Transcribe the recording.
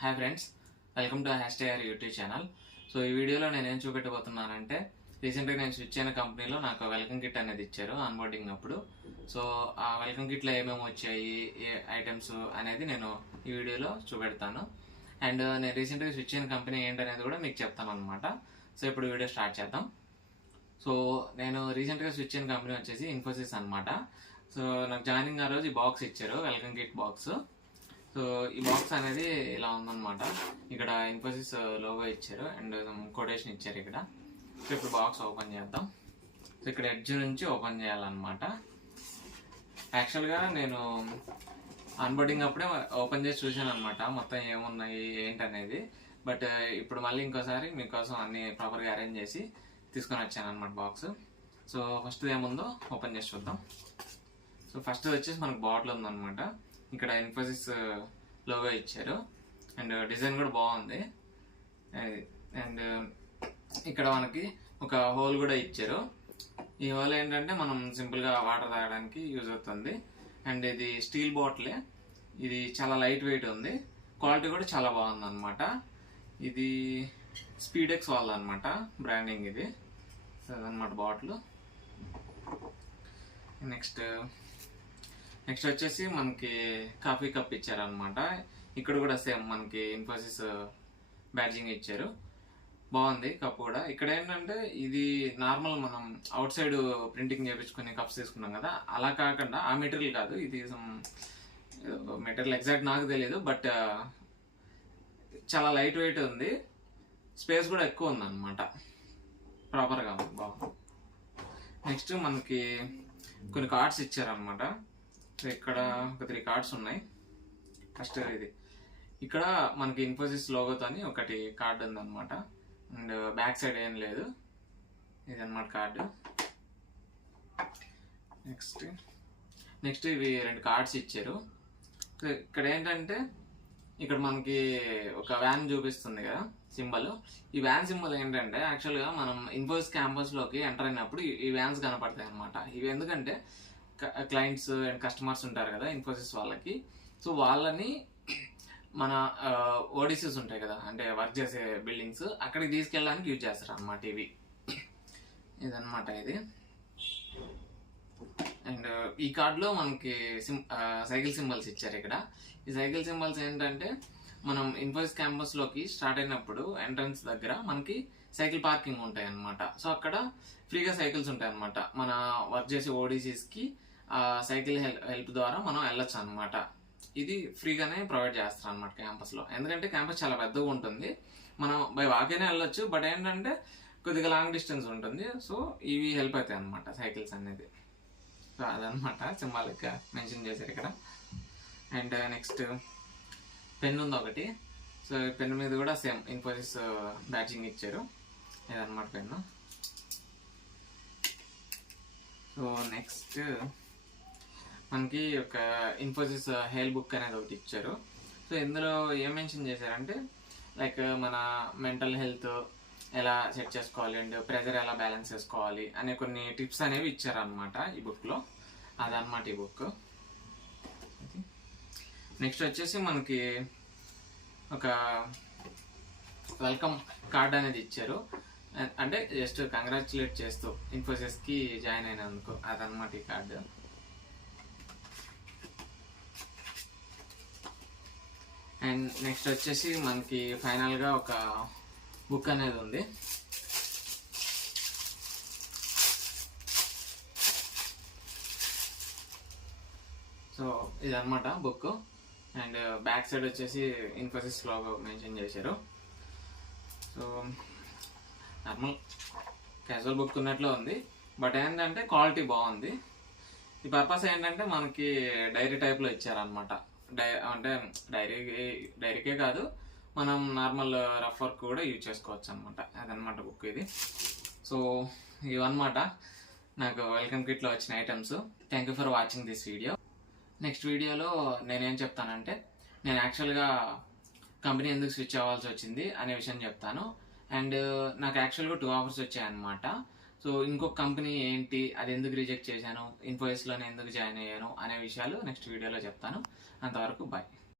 Hi friends, welcome to hashtag YouTube channel. So ఈ వీడియోలో నేను ఏం చూపెట్టబోతున్నానంటే, రీసెంట్గా నేను స్విచ్ అయిన కంపెనీలో నాకు వెల్కమ్ కిట్ అనేది ఇచ్చారు ఆన్బోర్డింగ్ అప్పుడు. సో ఆ వెల్కమ్ కిట్లో ఏమేమి వచ్చాయి, ఏ ఐటమ్స్ అనేది నేను ఈ వీడియోలో చూపెడతాను. అండ్ నేను రీసెంట్గా స్విచ్ అయిన కంపెనీ ఏంటనేది కూడా మీకు చెప్తాను అనమాట. సో ఇప్పుడు వీడియో స్టార్ట్ చేద్దాం. సో నేను రీసెంట్గా స్విచ్ అయిన కంపెనీ వచ్చేసి ఇన్ఫోసిస్ అనమాట. సో నాకు జాయినింగ్ ఆ రోజు ఈ బాక్స్ ఇచ్చారు, వెల్కమ్ కిట్ బాక్స్. సో ఈ బాక్స్ అనేది ఇలా ఉందన్నమాట. ఇక్కడ ఇన్ఫోసిస్ లోగో ఇచ్చారు అండ్ కొటేషన్ ఇచ్చారు ఇక్కడ. సో ఇప్పుడు బాక్స్ ఓపెన్ చేద్దాం. సో ఇక్కడ ఎడ్జ్ నుంచి ఓపెన్ చేయాలన్నమాట. యాక్చువల్గా నేను అన్బోర్డింగ్ అప్పుడే ఓపెన్ చేసి చూశాను అనమాట, మొత్తం ఏమున్నాయి ఏంటనేది. బట్ ఇప్పుడు మళ్ళీ ఇంకోసారి మీకోసం అన్ని ప్రాపర్గా అరేంజ్ చేసి తీసుకొని వచ్చాను అనమాట బాక్స్. సో ఫస్ట్ ఏముందో ఓపెన్ చేసి చూద్దాం. సో ఫస్ట్ వచ్చేసి మనకు బాటిల్ ఉందన్నమాట. ఇక్కడ ఇన్ఫోసిస్ లోగో ఇచ్చారు అండ్ డిజైన్ కూడా బాగుంది. అండ్ ఇక్కడ మనకి ఒక హోల్ కూడా ఇచ్చారు. ఈ హోల్ ఏంటంటే మనం సింపుల్గా వాటర్ తాగడానికి యూజ్ అవుతుంది. అండ్ ఇది స్టీల్ బాటిలే, ఇది చాలా లైట్ వెయిట్ ఉంది, క్వాలిటీ కూడా చాలా బాగుంది అనమాట. ఇది స్పీడెక్స్ వాళ్ళ అనమాట బ్రాండింగ్ ఇది. సో అదనమాట బాటిల్. నెక్స్ట్ వచ్చేసి మనకి కాఫీ కప్ ఇచ్చారనమాట. ఇక్కడ కూడా సేమ్ మనకి ఇన్ఫోసిస్ బ్యాడ్జింగ్ ఇచ్చారు, బాగుంది కప్ కూడా. ఇక్కడ ఏంటంటే ఇది నార్మల్ మనం అవుట్ సైడ్ ప్రింటింగ్ చేయించుకునే కప్స్ తీసుకున్నాం కదా, అలా కాకుండా ఆ మెటీరియల్ కాదు ఇది. మెటీరియల్ ఎగ్జాక్ట్ నాకు తెలియదు, బట్ చాలా లైట్ వెయిట్ ఉంది, స్పేస్ కూడా ఎక్కువ ఉంది అనమాట, ప్రాపర్గా ఉంది, బాగుంది. నెక్స్ట్ మనకి కొన్ని కార్డ్స్ ఇచ్చారనమాట. సో ఇక్కడ ఒక 3 కార్డ్స్ ఉన్నాయి. ఫస్ట్ ఇది ఇక్కడ మనకి ఇన్ఫోసిస్ లోగోతోని ఒకటి కార్డు ఉందన్నమాట. అండ్ బ్యాక్ సైడ్ ఏం లేదు, ఇది అనమాట కార్డు. నెక్స్ట్ ఇవి 2 కార్డ్స్ ఇచ్చారు. సో ఇక్కడ ఏంటంటే ఇక్కడ మనకి ఒక వ్యాన్ చూపిస్తుంది కదా సింబల్. ఈ వ్యాన్ సింబల్ ఏంటంటే యాక్చువల్గా మనం ఇన్ఫోసిస్ క్యాంపస్లోకి ఎంటర్ అయినప్పుడు ఈ వ్యాన్స్ కనపడతాయి అనమాట. ఇవి ఎందుకంటే క్లయింట్స్ అండ్ కస్టమర్స్ ఉంటారు కదా ఇన్ఫోసిస్ వాళ్ళకి, సో వాళ్ళని మన ఓడిసిస్ ఉంటాయి కదా, అంటే వర్క్ చేసే బిల్డింగ్స్, అక్కడికి తీసుకెళ్ళడానికి యూజ్ చేస్తారు అనమాట ఇవి. ఇదనమాట ఇది. అండ్ ఈ కార్డులో మనకి సైకిల్ సింబల్స్ ఇచ్చారు ఇక్కడ. ఈ సైకిల్ సింబల్స్ ఏంటంటే మనం ఇన్ఫోసిస్ క్యాంపస్లోకి స్టార్ట్ అయినప్పుడు ఎంట్రన్స్ దగ్గర మనకి సైకిల్ పార్కింగ్ ఉంటాయి అనమాట. సో అక్కడ ఫ్రీగా సైకిల్స్ ఉంటాయి అనమాట. మన వర్క్ చేసే ఓడిసిస్కి సైకిల్ హెల్ప్ ద్వారా మనం వెళ్ళొచ్చు అనమాట. ఇది ఫ్రీగానే ప్రొవైడ్ చేస్తారు అనమాట క్యాంపస్లో. ఎందుకంటే క్యాంపస్ చాలా పెద్దగా ఉంటుంది, మనం బై వాకైనా వెళ్ళొచ్చు, బట్ ఏంటంటే కొద్దిగా లాంగ్ డిస్టెన్స్ ఉంటుంది. సో ఇవి హెల్ప్ అవుతాయి అనమాట సైకిల్స్ అనేది. సో అదనమాట సింబాలిక్గా మెన్షన్ చేశారు ఇక్కడ. అండ్ నెక్స్ట్ పెన్ ఉంది ఒకటి. సో పెన్ మీద కూడా సేమ్ ఇన్ఫోసిస్ బ్యాడ్జింగ్ ఇచ్చారు, ఇదన్నమాట పెన్ను. సో నెక్స్ట్ మనకి ఒక ఇన్ఫోసిస్ హెయిల్ బుక్ అనేది ఒకటి ఇచ్చారు. సో ఇందులో ఏం మెన్షన్ చేశారంటే లైక్ మన మెంటల్ హెల్త్ ఎలా సెట్ చేసుకోవాలి అండ్ ప్రెజర్ ఎలా బ్యాలెన్స్ చేసుకోవాలి అనే కొన్ని టిప్స్ అనేవి ఇచ్చారనమాట ఈ బుక్లో. అదనమాట ఈ బుక్. నెక్స్ట్ వచ్చేసి మనకి ఒక వెల్కమ్ కార్డ్ అనేది ఇచ్చారు, అంటే జస్ట్ కంగ్రాచులేట్ చేస్తూ ఇన్ఫోసిస్కి జాయిన్ అయినందుకు, అదనమాట ఈ కార్డు. అండ్ నెక్స్ట్ వచ్చేసి మనకి ఫైనల్గా ఒక బుక్ అనేది ఉంది. సో ఇదన్నమాట బుక్. అండ్ బ్యాక్ సైడ్ వచ్చేసి ఇన్ఫోసిస్ లోగో మెన్షన్ చేశారు. సో నార్మల్ క్యాజువల్ బుక్ ఉన్నట్లు ఉంది, బట్ ఏంటంటే క్వాలిటీ బాగుంది. ఈ పర్పస్ ఏంటంటే మనకి డైరీ టైప్లో ఇచ్చారనమాట. అంటే డైరీకే కాదు, మనం నార్మల్ రఫ్ వర్క్ కూడా యూజ్ చేసుకోవచ్చు అనమాట. అదనమాట బుక్ ఇది. సో ఇవన్నమాట నాకు వెల్కమ్ కిట్లో వచ్చిన items. Thank you for watching this video. Next వీడియోలో నేనేం చెప్తానంటే నేను యాక్చువల్గా కంపెనీ ఎందుకు స్విచ్ అవ్వాల్సి వచ్చింది అనే విషయం చెప్తాను. అండ్ నాకు యాక్చువల్గా 2 ఆఫర్స్ వచ్చాయన్నమాట. సో ఇంకొక కంపెనీ ఏంటి, అది ఎందుకు రిజెక్ట్ చేశాను, ఇన్ఫోసిస్లోనే ఎందుకు జాయిన్ అయ్యాను అనే విషయాలు నెక్స్ట్ వీడియోలో చెప్తాను. అంతవరకు బాయ్.